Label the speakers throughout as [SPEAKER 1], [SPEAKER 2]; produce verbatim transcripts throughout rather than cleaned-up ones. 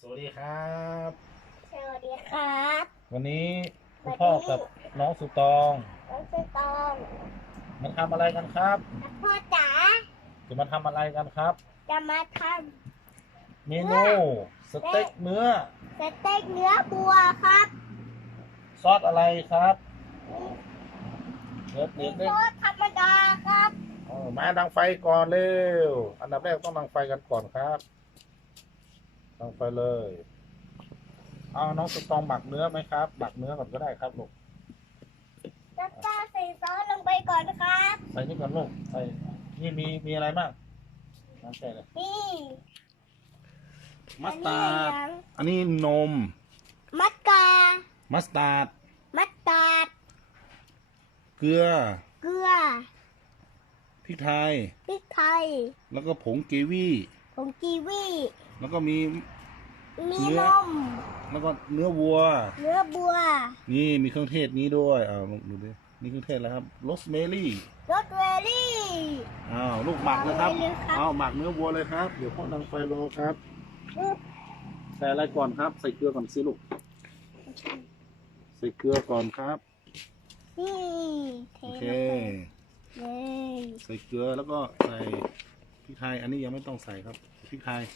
[SPEAKER 1] วัสดีครับ
[SPEAKER 2] สวัสดีครับ
[SPEAKER 1] วันนี้คุณพ่อกับน้องสุตอง
[SPEAKER 2] น้องสตอง
[SPEAKER 1] มาทำอะไรกันครับ
[SPEAKER 2] พ่อจ๋า
[SPEAKER 1] จะมาทำอะไรกันครับ
[SPEAKER 2] จะมาท
[SPEAKER 1] เมนูสเต็กเนื้อ
[SPEAKER 2] ำสเต็กเนื้อบัวครับ
[SPEAKER 1] ซอสอะไรครับเนื้อ
[SPEAKER 2] มี
[SPEAKER 1] เด็ก
[SPEAKER 2] ซอสธรรมดาครับ
[SPEAKER 1] ๆมาดังไฟก่อนเร็วอันดับแรกต้องดังไฟกันก่อนครับดังไฟเลยเอาน้องสุตองหมักเนื้อไหมครับหมักเนื้อก่อนก็ได้ครับลูก
[SPEAKER 2] แล้วก็ใส่ซอสลงไปก่อนครับ
[SPEAKER 1] ใส่นี่ก่อนลูกใส่นี่มีมีอะไรบ้างน้ำใส่เลย
[SPEAKER 2] นี่
[SPEAKER 1] มัสตาร์ดอันนี้นม
[SPEAKER 2] มัสกา
[SPEAKER 1] มัสตาร์ด
[SPEAKER 2] มัสตาร์ด
[SPEAKER 1] เกลือ
[SPEAKER 2] เกลือ
[SPEAKER 1] พริกไทย
[SPEAKER 2] พริกไทย
[SPEAKER 1] แล้วก็ผงเกวี่
[SPEAKER 2] ผงกีวี
[SPEAKER 1] แล้วก็มี
[SPEAKER 2] มี
[SPEAKER 1] เนื้
[SPEAKER 2] น
[SPEAKER 1] อ
[SPEAKER 2] ม
[SPEAKER 1] แล้วก็เนื้อวัว
[SPEAKER 2] เนื้อบัว
[SPEAKER 1] นี่มีเครื่องเทศนี้ด้วยอ้าวลองดูดินี่เครื่องเทศแล้วครับโรสเมลี่
[SPEAKER 2] รสเวอรี่
[SPEAKER 1] อ้าวลูกหมักนะครับ
[SPEAKER 2] เอาเลยครับ
[SPEAKER 1] อ้าวหมักเนื้อวัวเลยครับเดี๋ยวพ่อดังไฟรอครับใส่อะไรก่อนครับ ใส่เกลือก่อนสิลูกใส่เกลือก่อนครับ
[SPEAKER 2] นี่เท
[SPEAKER 1] โอเค
[SPEAKER 2] ลงไปเลย
[SPEAKER 1] ใส่เกลือแล้วก็ใส่พริกไทยอันนี้ยังไม่ต้องใส่ครับพริกไทย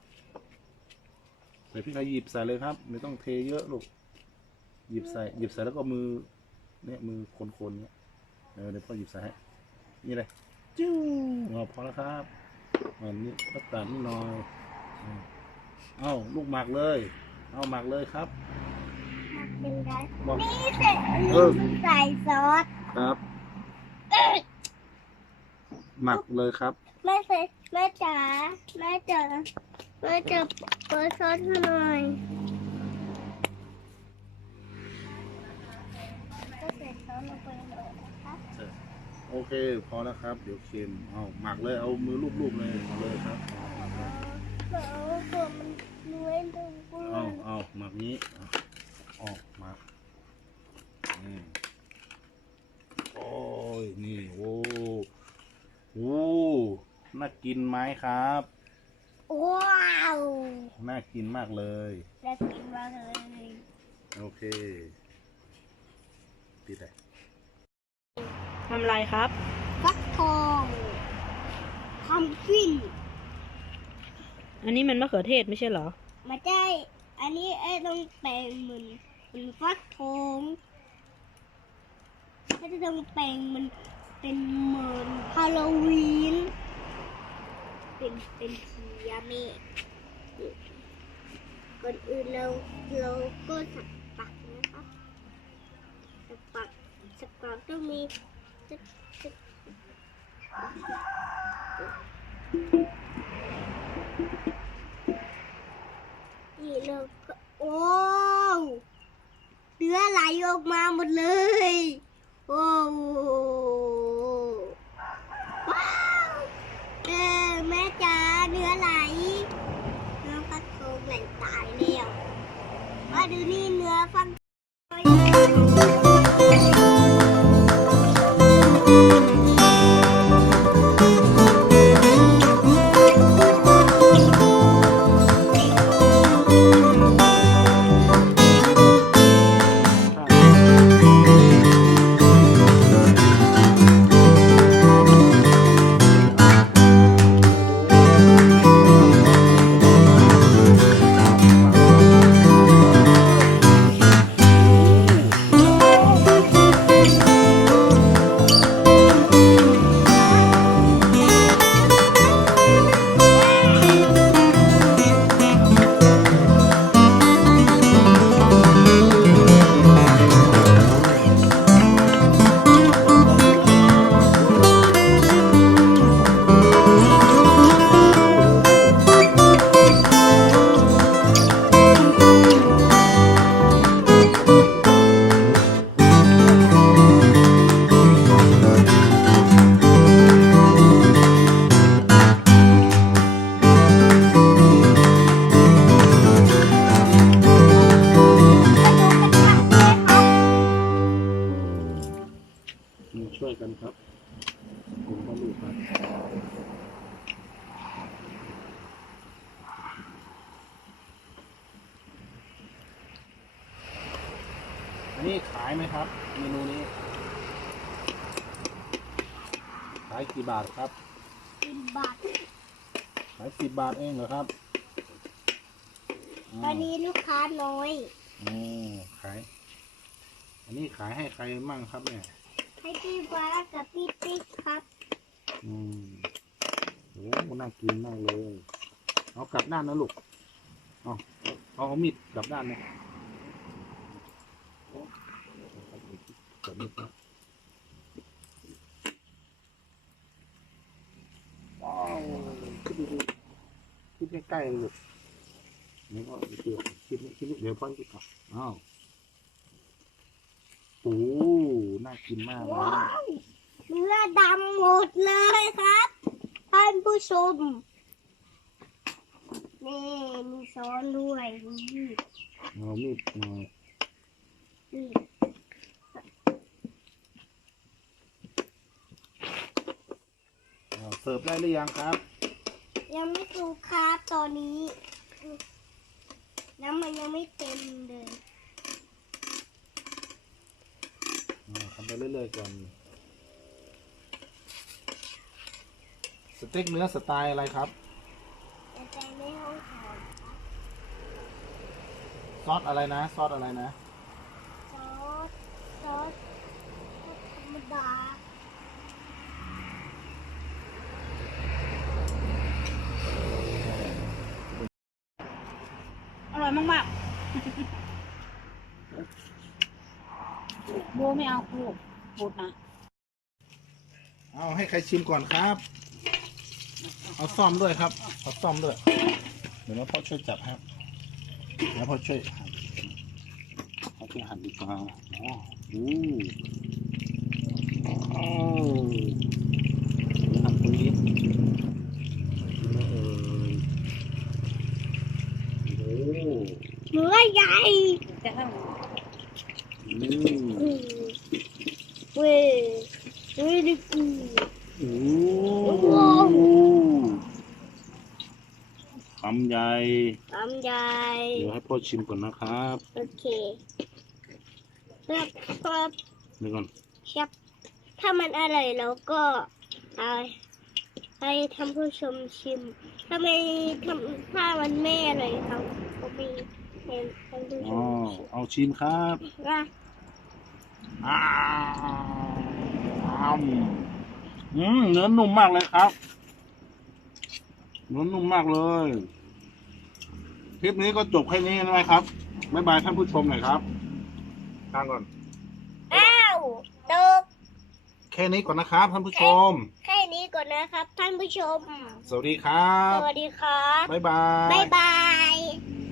[SPEAKER 1] ใส่พริกไทยหยิบใส่เลยครับไม่ต้องเทเยอะลูกหยิบใส่หยิบใส่แล้วก็มือเนี่ยมือคนๆเนี่ยเออเดี๋ยวพ่อหยิบใส่ให้นี่เลยจิ้วอ๋อพอแล้วครับอันนี้ก็ตัดนิดหน่อยอืมเอาลูกหมักเลยเอาหมักเลยครับ
[SPEAKER 2] เป็นไร
[SPEAKER 1] บอก
[SPEAKER 2] นี่เสร็จ
[SPEAKER 1] เออ
[SPEAKER 2] ใส่ซอส
[SPEAKER 1] ครับหมักเลยครับ
[SPEAKER 2] แม่ใส่แม่จ๋าแม่จ๋าแม่จะเปิดซอสให้หน่อยก็ใส่ซอสลงไปเลยนะคะ
[SPEAKER 1] โอเคพอแล้วครับเดี๋ยวเค็มเอาหมักเลยเอามือลูบๆเลยเอาเลยครับหมักเลย
[SPEAKER 2] เอาตัวมันเลื้อยลงไป
[SPEAKER 1] เอาเอาหมักนี้เอาออกหมักนี่โอ้ยนี่โอ้โหน่ากินไหมครับ
[SPEAKER 2] ว้าว
[SPEAKER 1] น่ากินมากเลย
[SPEAKER 2] น่ากินมากเลย
[SPEAKER 1] โอเคปิดเลย
[SPEAKER 3] ทำอะไรครับ
[SPEAKER 2] ฟักทองทำขึ้น
[SPEAKER 3] อันนี้มันมะเขือเทศไม่ใช่เหรอ
[SPEAKER 2] มาได้ อันนี้ไอ้ต้องแปลงเหมือนเหมือนฟักทองถ้าจะต้องแปลงมันเป็นเหมือนฮาโลวีน เป็นเป็นผีอะแม่ก่อนอื่นเราเราก็สับปักนะครับสับปักสับปักต้องมีสักสักนี่เราก็โอ้เนื้อไหลออกมาหมดเลยโอ้ว้าวเออแม่จ๋าเนื้อไหลเนื้อฟักทองไหลตายแล้วมาดูนี่เนื้อฟัก
[SPEAKER 1] นี่ขายไหมครับ เมนูนี้ ขายกี่บาทครับ
[SPEAKER 2] สิบบาท
[SPEAKER 1] ขายสิบบาทเองเหรอครับ
[SPEAKER 2] ตอนนี้ลูกค้าน้อย
[SPEAKER 1] อ๋อขาย อันนี้ขายให้ใครมั่งครับเนี่ย
[SPEAKER 2] ให้พี่ฟ้ากับพี่ติ๊กครับ
[SPEAKER 1] อืมโอ้น่ากินมากเลย เอากลับด้านนะลูก เอาเอาเอามีดกลับด้านนะกลับมีดนะว้าวคิดดูคิดใกล้ๆเลยลูกนี่ก็เดี๋ยวคิดคิดเดี๋ยวพ่อคิดก่อนอ้าวโอ้น่ากินมากเลย
[SPEAKER 2] ว้าวเนื้อดำหมดเลยครับท่านผู้ชม นี่มีช้อนด้วยนี่
[SPEAKER 1] เอามีดมา
[SPEAKER 2] นี่
[SPEAKER 1] เอาเสิร์ฟได้หรือยังครับ
[SPEAKER 2] ยังไม่สุกครับตอนนี้ น้ำมันยังไม่เต็มเลย
[SPEAKER 1] อ่าทำไปเรื่อยๆก่อน สเต็กเนื้อสไตล์อะไรครับ
[SPEAKER 2] แต่ใจไม่ห้องถอนครับ
[SPEAKER 1] ซอสอะไรนะ ซอสอะไรนะ
[SPEAKER 2] ซอสซอสธรรมดา
[SPEAKER 3] อร่อยมากๆ โบไม่เอาลูกบูดนะ
[SPEAKER 1] เอาให้ใครชิมก่อนครับ เอาซ่อมด้วยครับ เอาซ่อมด้วย เดี๋ยวนะพ่อช่วยจับครับแล้วพ่อช่วยหั่นพ่อช่วยหั่นดีกว่าอ๋ออู้อ้าวหั่นตรงนี้เออโอ้
[SPEAKER 2] เนื้อใหญ่
[SPEAKER 3] จะทำ
[SPEAKER 1] นี่
[SPEAKER 2] อืมเว้ยเว้ยดิกู
[SPEAKER 1] โอ้คำใหญ่
[SPEAKER 2] ทำใหญ่
[SPEAKER 1] เดี๋ยวให้พ่อชิมก่อนนะครับ
[SPEAKER 2] โอเคครับครับ
[SPEAKER 1] เดี๋ยวก่อน
[SPEAKER 2] ครับถ้ามันอร่อยเราก็เอาให้ท่านผู้ชมชิม ถ้าไม่ทำถ้ามันไม่อร่อยเราก็ไม่ให้ท่านผู้ช
[SPEAKER 1] อ๋อ
[SPEAKER 2] มชิม
[SPEAKER 1] เอาชิมครับ
[SPEAKER 2] นะ
[SPEAKER 1] อ้าวอ้าวอืมเนื้อนุ่มมากเลยครับ เนื้อนุ่มมากเลย คลิปนี้ก็จบแค่นี้นะครับ บ๊ายบายท่านผู้ชมหน่อยครับทางก่อน
[SPEAKER 2] อ้าวตก
[SPEAKER 1] แค่นี้ก่อนนะครับท่านผู้ชม
[SPEAKER 2] แค่นี้ก่อนนะครับ ท่านผู้ชม
[SPEAKER 1] สวัสดีครับ
[SPEAKER 2] สวัสดีครับ
[SPEAKER 1] บ๊ายบาย
[SPEAKER 2] บ๊ายบาย